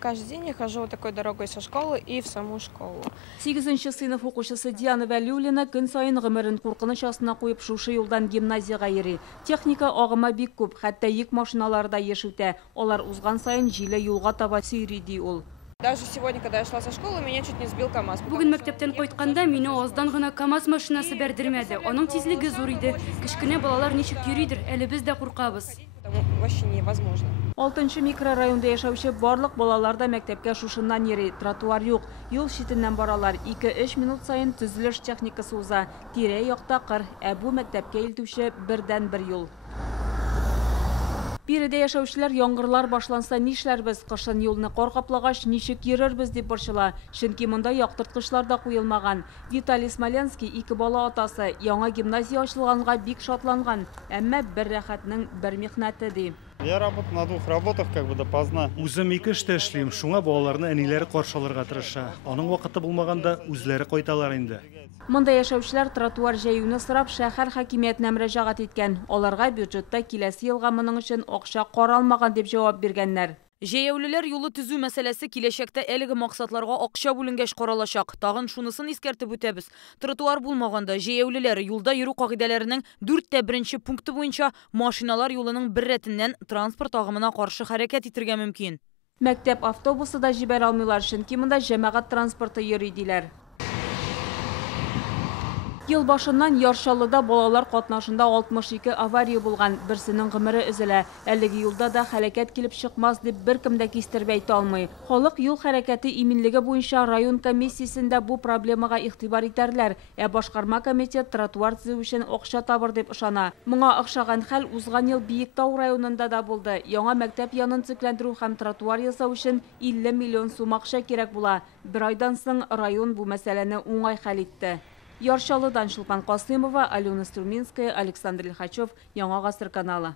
Каждый день я хожу вот такой дорогой со школы и в саму школу. 8-нче сыйныф укучысы Диана Вәлиуллина көн сайын гомерен куркыныч астына куеп шушы юлдан гимназияга йөри. Техника агымы бик күп, хәтта йөк машиналары да еш үтә. Алар узган сайын җиле юлга таба сөйри ди ул. Даже сегодня, когда я шла со школы, меня чуть не сбил КамАЗ. Бүген мәктәптән кайтканда мине аздан гына КамАЗ машинасы бәрдермәде. Аның тизлеге зур иде. Кечкенә балалар ничек йөридер, әле без дә куркабыз. Вообще невозможно. 6-нчы микрорайонда яшәүче барлык балалар да мәктәпкә шушыннан йөри. Тротуар юк, юл читеннән баралар. 2-3 минут сайын төзелеш техникасы уза. Тирә якта кыр, ә бу мәктәпкә илтүче бердән-бер юл. Биредә яшәүчеләр яңгырлар башланса нишләрбез, кышын юлны кар каплагач ничек йөрербез дип борчыла. Чөнки монда яктырткычлар да куелмаган. Виталий Смоленский 2 бала атасы, яңа гимназия ачылганга бик шатланган, әмма бер рәхәтнең бер михнәте ди. Я работаю на 2 работах, допоздна. Үзем 2 эштә эшлим, шуңа балаларны әниләре каршы алырга тырыша. Аның вакыты булмаганда үзләре кайталар инде. Монда яшәүчеләр тротуар җәюне сорап шәһәр хакимиятенә мөрәҗәгать иткән. Аларга бюджетта киләсе елга моның өчен акча каралмаган дип җавап биргәннәр. Җәяүлеләр юлы төзү мәсьәләсе киләчәктә әлеге максатларга акча бүленгәч каралачак. Тагын шунысын искәртеп үтәбез. Тротуар булмаганда җәяүлеләр юлда йөрү кагыйдәләренең 4-1 пункты буенча машиналар юлының бер рәтеннән транспорт агымына каршы хәрәкәт итәргә мөмкин. Мәктәп автобусы да җибәрә алмыйлар, чөнки монда җәмәгать транспорты йөри диләр. Ел башыннан Яршалыда балалар катнашында 62 авария булган, берсенең гомере өзелә. Әлеге юлда да хәрәкәт килеп чыкмас дип беркем дә кистереп әйтә алмый. Халык юл хәрәкәте иминлеге буенча район комиссиясендә бу проблемага игътибар итәрләр, ә башкарма комитет тротуар төзү өчен акча табыр дип ышана. Моңа охшаган хәл узган ел Биектау районында да булды. Яңа мәктәп янын төзекләндерү һәм тротуар ясау өчен 50 миллион сум акча кирәк була. Бер айдан соң район бу мәсьәләне уңай хәл итте. Яршалыдан Шулпан Касымова, Алена Струминская, Александр Лихачев, Яңа гасыр каналы.